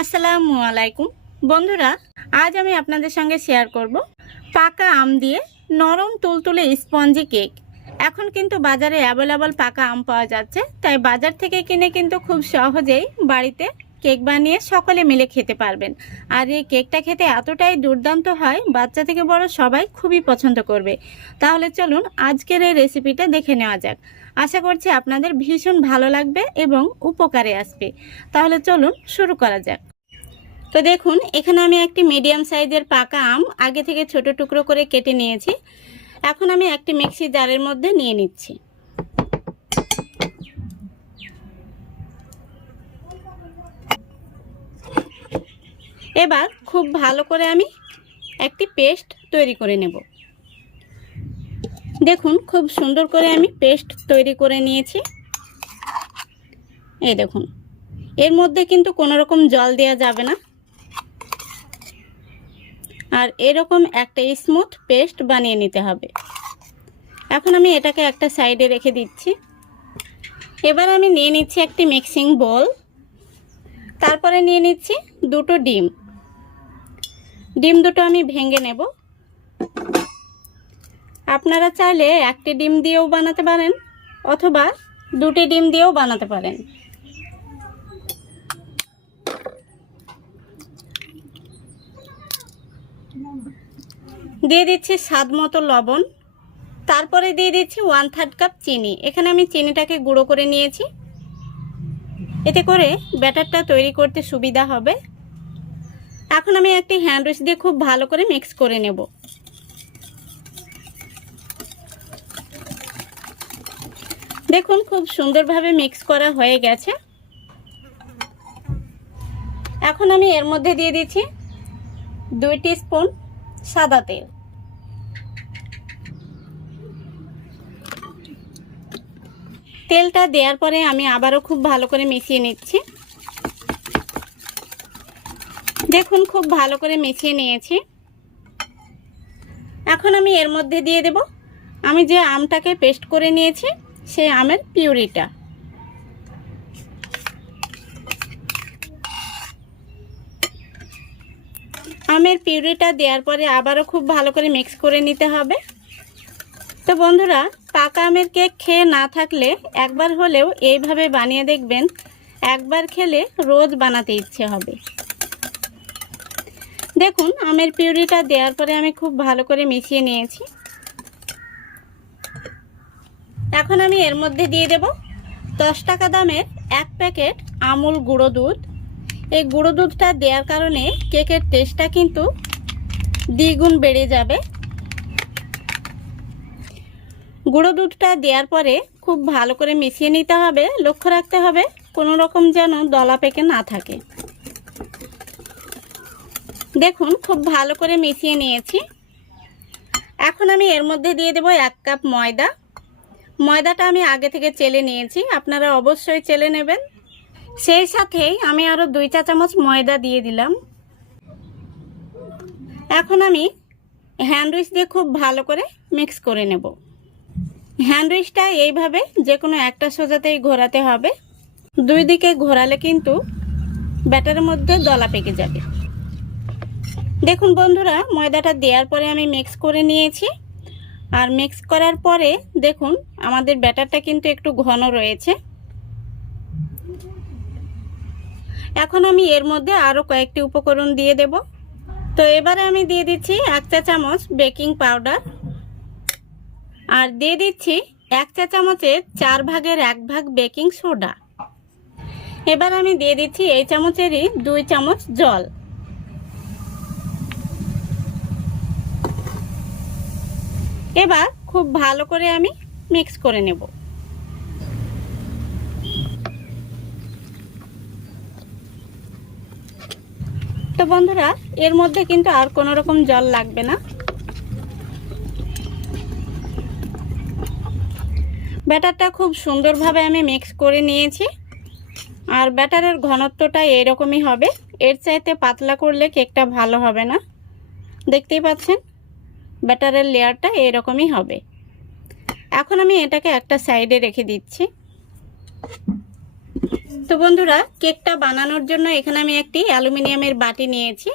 আসসালামু আলাইকুম বন্ধুরা, আজ আমি আপনাদের সঙ্গে শেয়ার করব পাকা আম দিয়ে নরম তুলতুলে স্পঞ্জি কেক। এখন কিন্তু বাজারে অ্যাভেলেবল পাকা আম পাওয়া যাচ্ছে, তাই বাজার থেকে কিনে কিন্তু খুব সহজেই বাড়িতে কেক বানিয়ে সকলে মিলে খেতে পারবেন। আর এই কেকটা খেতে এতটাই দুর্দান্ত হয়, বাচ্চা থেকে বড় সবাই খুবই পছন্দ করবে। তাহলে চলুন আজকের এই রেসিপিটা দেখে নেওয়া যাক। আশা করছি আপনাদের ভীষণ ভালো লাগবে এবং উপকারে আসবে। তাহলে চলুন শুরু করা যাক। তো দেখুন, এখানে আমি একটি মিডিয়াম সাইজের পাকা আম আগে থেকে ছোট টুকরো করে কেটে নিয়েছি। এখন আমি একটি মিক্সি জারের মধ্যে নিয়ে নিচ্ছি। এবার খুব ভালো করে আমি একটি পেস্ট তৈরি করে নেব। দেখুন, খুব সুন্দর করে আমি পেস্ট তৈরি করে নিয়েছি। এই দেখুন, এর মধ্যে কিন্তু কোনো রকম জল দেওয়া যাবে না। আর এরকম একটা স্মুথ পেস্ট বানিয়ে নিতে হবে। এখন আমি এটাকে একটা সাইডে রেখে দিচ্ছি। এবার আমি নিয়ে নিচ্ছি একটি মিক্সিং বোল। তারপরে নিয়ে নিচ্ছি দুটো ডিম। ডিম দুটো আমি ভেঙে নেব। আপনারা চাইলে একটি ডিম দিয়েও বানাতে পারেন অথবা দুটি ডিম দিয়েও বানাতে পারেন। দিয়ে দিচ্ছি স্বাদ মতো লবণ। তারপরে দিয়ে দিচ্ছি 1/3 কাপ চিনি। এখানে আমি চিনিটাকে গুঁড়ো করে নিয়েছি, এতে করে ব্যাটারটা তৈরি করতে সুবিধা হবে। এখন আমি একটি হ্যান্ড উইস্ক দিয়ে খুব ভালো করে মিক্স করে নেব। দেখুন, খুব সুন্দরভাবে মিক্স করা হয়ে গেছে। এখন আমি এর মধ্যে দিয়ে দিচ্ছি 2 টিস্পুন সাদা তেল। তেলটা দেওয়ার পরে আমি আবারও খুব ভালো করে মিশিয়ে নিচ্ছি। দেখুন, খুব ভালো করে মিশিয়ে নিয়েছি। এখন আমি এর মধ্যে দিয়ে দেব আমি যে আমটাকে পেস্ট করে নিয়েছি সেই আমের পিউরিটা। আমের পিউরিটা দেওয়ার পরে আবারও খুব ভালো করে মিক্স করে নিতে হবে। তো বন্ধুরা, পাকা আমের কেক খেয়ে না থাকলে একবার হলেও এইভাবে বানিয়ে দেখবেন। একবার খেলে রোজ বানাতে ইচ্ছে হবে। দেখুন, আমের পিউরিটা দেওয়ার পরে আমি খুব ভালো করে মিশিয়ে নিয়েছি। এখন আমি এর মধ্যে দিয়ে দেব 10 টাকা দামের 1 প্যাকেট আমুল গুঁড়ো দুধ। এই গুঁড়ো দুধটা দেওয়ার কারণে কেকের টেস্টটা কিন্তু দ্বিগুণ বেড়ে যাবে। গুঁড়ো দুধটা দেওয়ার পরে খুব ভালো করে মিশিয়ে নিতে হবে। লক্ষ্য রাখতে হবে কোনো রকম যেন দলা পেকে না থাকে। দেখুন, খুব ভালো করে মিশিয়ে নিয়েছি। এখন আমি এর মধ্যে দিয়ে দেব 1 কাপ ময়দা। ময়দাটা আমি আগে থেকে চেলে নিয়েছি, আপনারা অবশ্যই চেলে নেবেন। সেই সাথেই আমি আরও 2 চা চামচ ময়দা দিয়ে দিলাম। এখন আমি হ্যান্ড উইস্ক দিয়ে খুব ভালো করে মিক্স করে নেব। হ্যান্ড উইস্কটা এইভাবে যে কোনো একটা সোজাতেই ঘোরাতে হবে। দুই দিকে ঘোরালে কিন্তু ব্যাটারের মধ্যে দলা পেকে যাবে। দেখুন বন্ধুরা, ময়দাটা দেওয়ার পরে আমি মিক্স করে নিয়েছি। আর মিক্স করার পরে দেখুন আমাদের ব্যাটারটা কিন্তু একটু ঘন রয়েছে। এখন আমি এর মধ্যে আরও কয়েকটি উপকরণ দিয়ে দেব। তো এবারে আমি দিয়ে দিচ্ছি 1 চা চামচ বেকিং পাউডার। আর দিয়ে দিচ্ছি 1 চা চামচের 4 ভাগের 1 ভাগ বেকিং সোডা। এবার আমি দিয়ে দিচ্ছি এই চামচেরই 2 চামচ জল। এবার খুব ভালো করে আমি মিক্স করে নেব। তো বন্ধুরা, এর মধ্যে কিন্তু আর কোনো রকম জল লাগবে না। ব্যাটারটা খুব সুন্দরভাবে আমি মিক্স করে নিয়েছি। আর ব্যাটারের ঘনত্বটা এরকমই হবে, এর চাইতে পাতলা করলে কেকটা ভালো হবে না। দেখতেই পাচ্ছেন ব্যাটারের লেয়ারটা এরকমই হবে। এখন আমি এটাকে একটা সাইডে রেখে দিচ্ছি। তো বন্ধুরা, কেকটা বানানোর জন্য এখানে আমি একটি অ্যালুমিনিয়ামের বাটি নিয়েছি,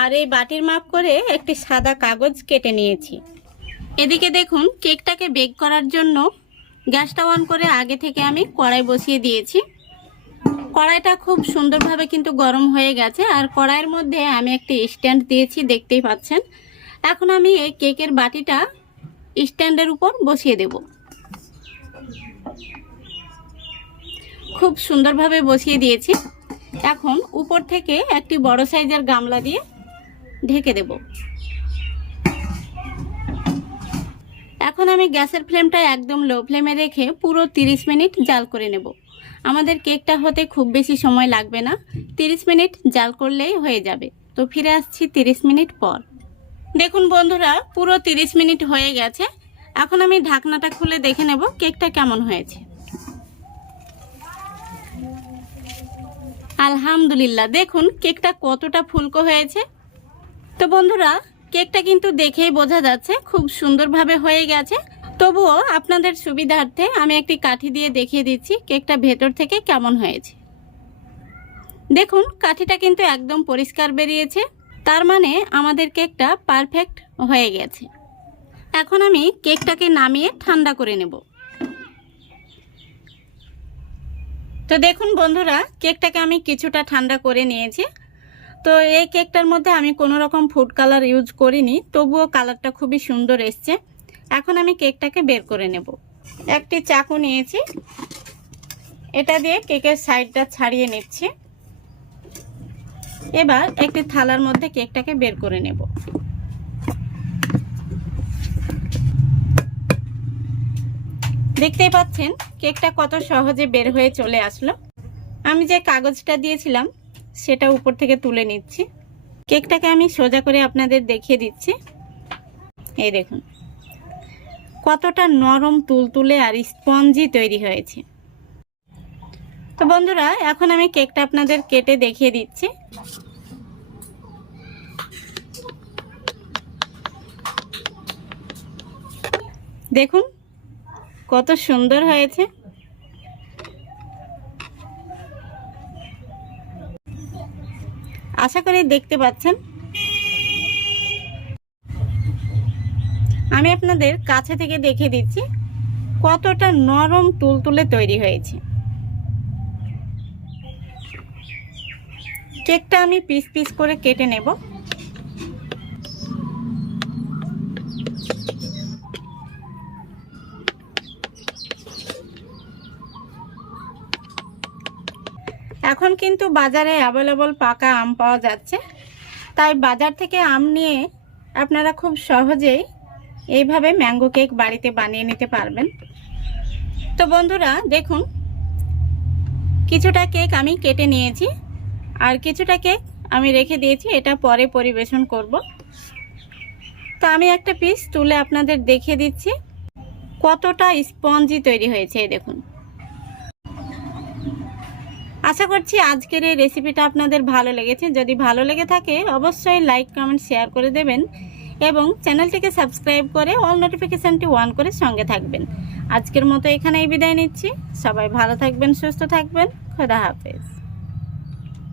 আর এই বাটির মাপ করে একটি সাদা কাগজ কেটে নিয়েছি। এদিকে দেখুন, কেকটাকে বেক করার জন্য গ্যাসটা অন করে আগে থেকে আমি কড়াই বসিয়ে দিয়েছি। কড়াইটা খুব সুন্দরভাবে কিন্তু গরম হয়ে গেছে, আর কড়াইয়ের মধ্যে আমি একটি স্ট্যান্ড দিয়েছি, দেখতেই পাচ্ছেন। এখন আমি এই কেকের বাটিটা স্ট্যান্ডের উপর বসিয়ে দেব। খুব সুন্দরভাবে বসিয়ে দিয়েছি। এখন উপর থেকে একটি বড় সাইজের গামলা দিয়ে ঢেকে দেব। এখন আমি গ্যাসের ফ্লেমটা একদম লো ফ্লেমে রেখে পুরো 30 মিনিট জাল করে নেব। আমাদের কেকটা হতে খুব বেশি সময় লাগবে না, 30 মিনিট জাল করলেই হয়ে যাবে। তো ফিরে আসছি 30 মিনিট পর। দেখুন বন্ধুরা, পুরো 30 মিনিট হয়ে গেছে। এখন আমি ঢাকনাটা খুলে দেখে নেব কেকটা কেমন হয়েছে। আলহামদুলিল্লাহ, দেখুন কেকটা কতটা ফুলকো হয়েছে। তো বন্ধুরা, কেকটা কিন্তু দেখেই বোঝা যাচ্ছে খুব সুন্দরভাবে হয়ে গেছে। তবুও আপনাদের সুবিধার্থে আমি একটি কাঠি দিয়ে দেখিয়ে দিচ্ছি কেকটা ভেতর থেকে কেমন হয়েছে। দেখুন, কাঠিটা কিন্তু একদম পরিষ্কার বেরিয়েছে, তার মানে আমাদের কেকটা পারফেক্ট হয়ে গেছে। এখন আমি কেকটাকে নামিয়ে ঠান্ডা করে নেব। তো দেখুন বন্ধুরা, কেকটাকে আমি কিছুটা ঠান্ডা করে নিয়েছি। তো এই কেকটার মধ্যে আমি কোনো রকম ফুড কালার ইউজ করিনি, তবুও কালারটা খুবই সুন্দর এসছে। এখন আমি কেকটাকে বের করে নেব। একটি চাকু নিয়েছি, এটা দিয়ে কেকের সাইডটা ছাড়িয়ে নিচ্ছি। এবার একটি থালার মধ্যে কেকটাকে বের করে নেব। দেখতেই পাচ্ছেন কেকটা কত সহজে বের হয়ে চলে আসলো। আমি যে কাগজটা দিয়েছিলাম সেটা উপর থেকে তুলে নিচ্ছি। কেকটাকে আমি সোজা করে আপনাদের দেখিয়ে দিচ্ছি। এই দেখুন কতটা নরম তুলতুলে আর স্পঞ্জি তৈরি হয়েছে। তো বন্ধুরা, এখন আমি কেকটা আপনাদের কেটে দেখিয়ে দিচ্ছি। দেখুন কত সুন্দর হয়েছে। আশা করি দেখতে পাচ্ছেন। আমি আপনাদের কাছে থেকে দেখিয়ে দিচ্ছি কতটা নরম তুলতুলে তৈরি হয়েছে। কেকটা আমি পিস পিস করে কেটে নেব। এখন কিন্তু বাজারে অ্যাভেলেবল পাকা আম পাওয়া যাচ্ছে, তাই বাজার থেকে আম নিয়ে আপনারা খুব সহজেই এইভাবে ম্যাঙ্গো কেক বাড়িতে বানিয়ে নিতে পারবেন। তো বন্ধুরা দেখুন, কিছুটা কেক আমি কেটে নিয়েছি, আর কিছুটা কেক আমি রেখে দিয়েছি, এটা পরে পরিবেশন করব। তো আমি একটা পিস তুলে আপনাদের দেখিয়ে দিচ্ছি কতটা স্পঞ্জি তৈরি হয়েছে। এই দেখুন। আশা করছি আজকের এই রেসিপিটা আপনাদের ভালো লেগেছে। যদি ভালো লেগে থাকে অবশ্যই লাইক কমেন্ট শেয়ার করে দেবেন এবং চ্যানেলটিকে সাবস্ক্রাইব করে অল নোটিফিকেশানটি অন করে সঙ্গে থাকবেন। আজকের মতো এখানেই বিদায় নিচ্ছি। সবাই ভালো থাকবেন, সুস্থ থাকবেন। খোদা হাফেজ।